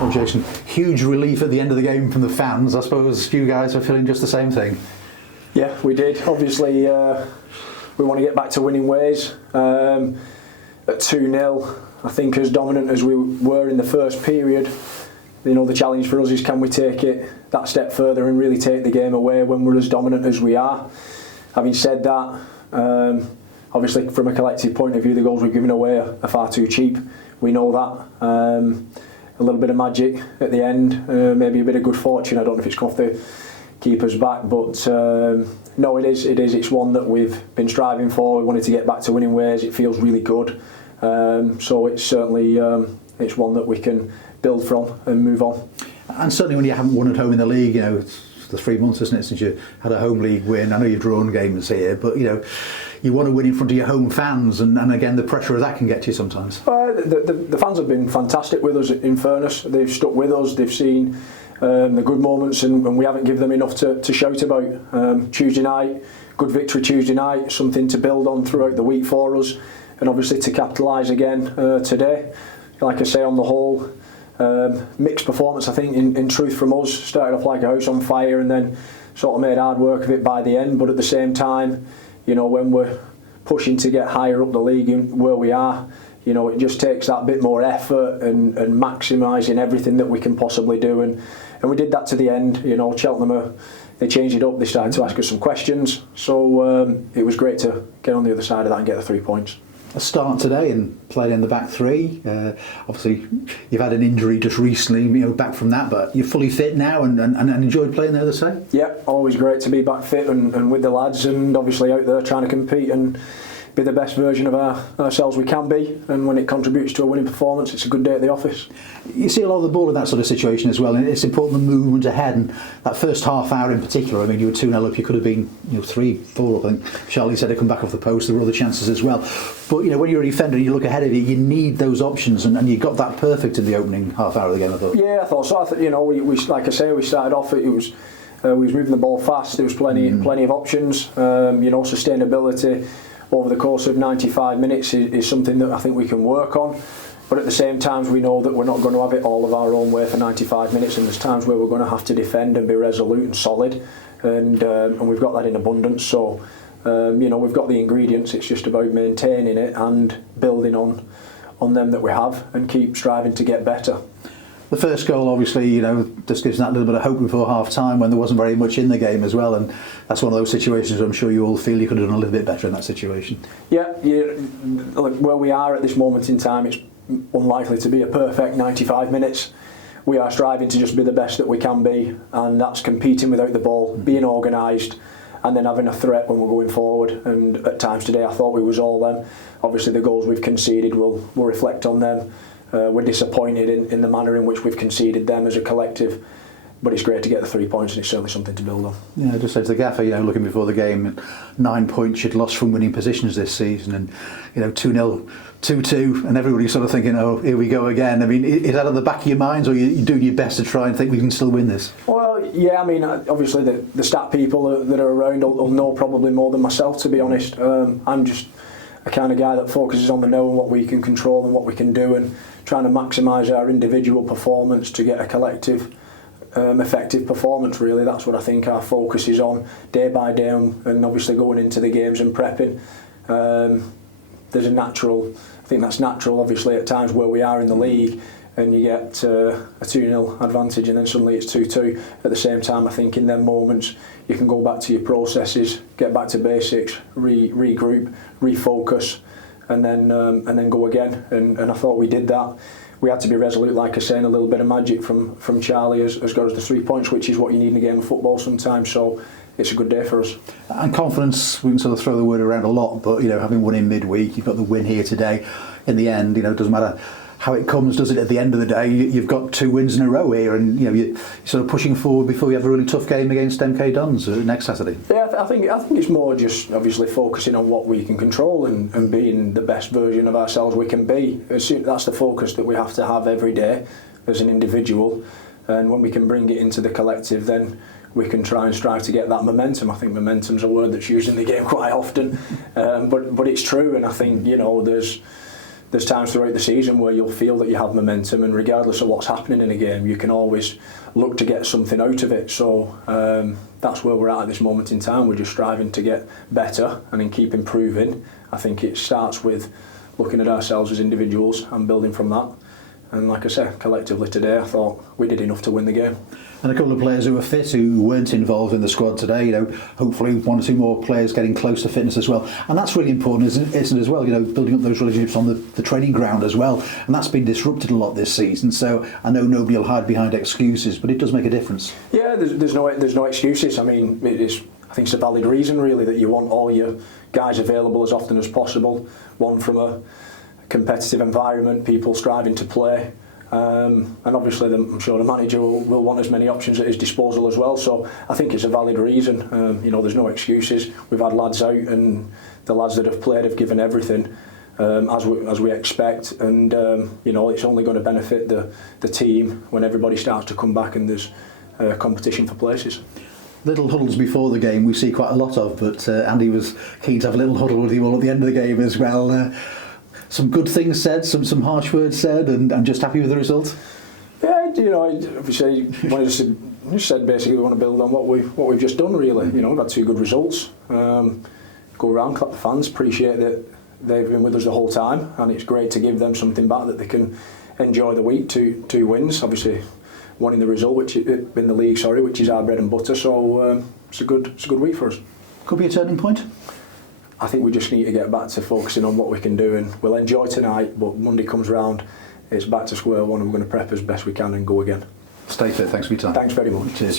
Well, Jason, huge relief at the end of the game from the fans. I suppose you guys are feeling just the same thing. Yeah, we did. Obviously, we want to get back to winning ways. At 2-0, I think as dominant as we were in the first period, you know, the challenge for us is can we take it that step further and really take the game away when we're as dominant as we are. Having said that, obviously from a collective point of view, the goals we've given away are far too cheap. We know that. A little bit of magic at the end, maybe a bit of good fortune. I don't know if it's come off the keeper's back, but no, it is. It's one that we've been striving for. We wanted to get back to winning ways. It feels really good. So it's certainly it's one that we can build from and move on. And certainly when you haven't won at home in the league, you know, it's the 3 months, isn't it, since you had a home league win. I know you've drawn games here, but you know, you want to win in front of your home fans, and again, the pressure of that can get to you sometimes. The fans have been fantastic with us, in fairness. They've stuck with us, they've seen the good moments, and we haven't given them enough to shout about. Tuesday night, good victory Tuesday night, something to build on throughout the week for us, and obviously to capitalise again today. Like I say, on the whole, mixed performance, I think, in truth from us. Started off like a house on fire and then sort of made hard work of it by the end, but at the same time, you know, when we're pushing to get higher up the league where we are, you know, it just takes that bit more effort and maximising everything that we can possibly do, and we did that to the end. You know, Cheltenham, they changed it up, they started to ask us some questions, so it was great to get on the other side of that and get the 3 points. A start today and playing in the back three. Obviously, you've had an injury just recently, you know, back from that, but you're fully fit now and enjoyed playing there, they say? Yeah, always great to be back fit and with the lads, and obviously out there trying to compete and be the best version of ourselves we can be, and when it contributes to a winning performance, it's a good day at the office. You see a lot of the ball in that sort of situation as well, and it's important the movement ahead, and that first half hour in particular. I mean, you were 2-0 up, you could have been, you know, 3-4 up. I think Charlie said it come back off the post, there were other chances as well, but you know, when you're a defender and you look ahead of you, you need those options, and you got that perfect in the opening half hour of the game, I thought. Yeah, I thought so. You know, we like I say, we started off, it was we was moving the ball fast, there was plenty of options, you know, sustainability over the course of 95 minutes is something that I think we can work on, but at the same time we know that we're not going to have it all of our own way for 95 minutes, and there's times where we're going to have to defend and be resolute and solid, and we've got that in abundance, so you know, we've got the ingredients. It's just about maintaining it and building on them that we have and keep striving to get better. The first goal, obviously, you know, just gives that little bit of hope before half time when there wasn't very much in the game as well, and that's one of those situations where I'm sure you all feel you could have done a little bit better in that situation. Yeah, where we are at this moment in time, it's unlikely to be a perfect 95 minutes. We are striving to just be the best that we can be, and that's competing without the ball, being organised, and then having a threat when we're going forward. And at times today I thought we was all them. Obviously the goals we've conceded will reflect on them. We're disappointed in the manner in which we've conceded them as a collective, but it's great to get the 3 points, and it's certainly something to build on. Yeah, I just said to the gaffer, you know, looking before the game, 9 points you'd lost from winning positions this season, and you know, 2-0, 2-2, and everybody's sort of thinking, oh, here we go again. I mean, is that at the back of your minds, or are you doing your best to try and think we can still win this? Well, yeah, I mean, obviously the stat people that are around will know probably more than myself, to be honest. I'm just a kind of guy that focuses on the know and what we can control and what we can do, and trying to maximise our individual performance to get a collective effective performance. Really, that's what I think our focus is on day by day, and obviously going into the games and prepping. There's a natural, I think that's natural obviously at times where we are in the league and you get a 2-0 advantage and then suddenly it's 2-2. At the same time, I think in them moments you can go back to your processes, get back to basics, regroup, refocus, and then go again. And I thought we did that. We had to be resolute, like I say, and a little bit of magic from Charlie has got us the 3 points, which is what you need in a game of football sometimes. So it's a good day for us. And confidence, we can sort of throw the word around a lot, but you know, having won in midweek, you've got the win here today. In the end, you know, it doesn't matter how it comes, does it? At the end of the day, you've got 2 wins in a row here, and you know, you're sort of pushing forward before you have a really tough game against _𝗦𝗧𝗔𝗬 next Saturday. Yeah, I think it's more just obviously focusing on what we can control and being the best version of ourselves we can be. That's the focus that we have to have every day as an individual, and when we can bring it into the collective, then we can try and strive to get that momentum. I think momentum's a word that's used in the game quite often, but it's true, and I think, you know, there's there's times throughout the season where you'll feel that you have momentum, and regardless of what's happening in a game, you can always look to get something out of it. So that's where we're at this moment in time. We're just striving to get better and then keep improving. I think it starts with looking at ourselves as individuals and building from that. And like I said, collectively today, I thought we did enough to win the game. And a couple of players who were fit, who weren't involved in the squad today, hopefully one or two more players getting close to fitness as well. And that's really important, isn't it, as well, building up those relationships on the training ground as well. And that's been disrupted a lot this season. So I know nobody will hide behind excuses, but it does make a difference. Yeah, there's no excuses. I mean, I think it's a valid reason, really, that you want all your guys available as often as possible. One, from a competitive environment, people striving to play. And obviously I'm sure the manager will want as many options at his disposal as well, so I think it's a valid reason. There's no excuses. We've had lads out, and the lads that have played have given everything, as we expect, and it's only going to benefit the team when everybody starts to come back and there's competition for places. Little huddles before the game we see quite a lot of, but Andy was keen to have a little huddle with you all at the end of the game as well. Some good things said, some harsh words said, and I'm just happy with the result. Yeah, obviously, I just said basically we want to build on what we've just done. Really, we've had two good results. Go around, clap the fans, appreciate that they've been with us the whole time, and it's great to give them something back that they can enjoy the week. Two wins, obviously, one in the result, which in the league, which is our bread and butter. So it's a good week for us. Could be a turning point. I think we just need to get back to focusing on what we can do, and we'll enjoy tonight, but Monday comes round, it's back to square one, and we're going to prep as best we can and go again. Stay fit, thanks for your time. Thanks very much. Cheers.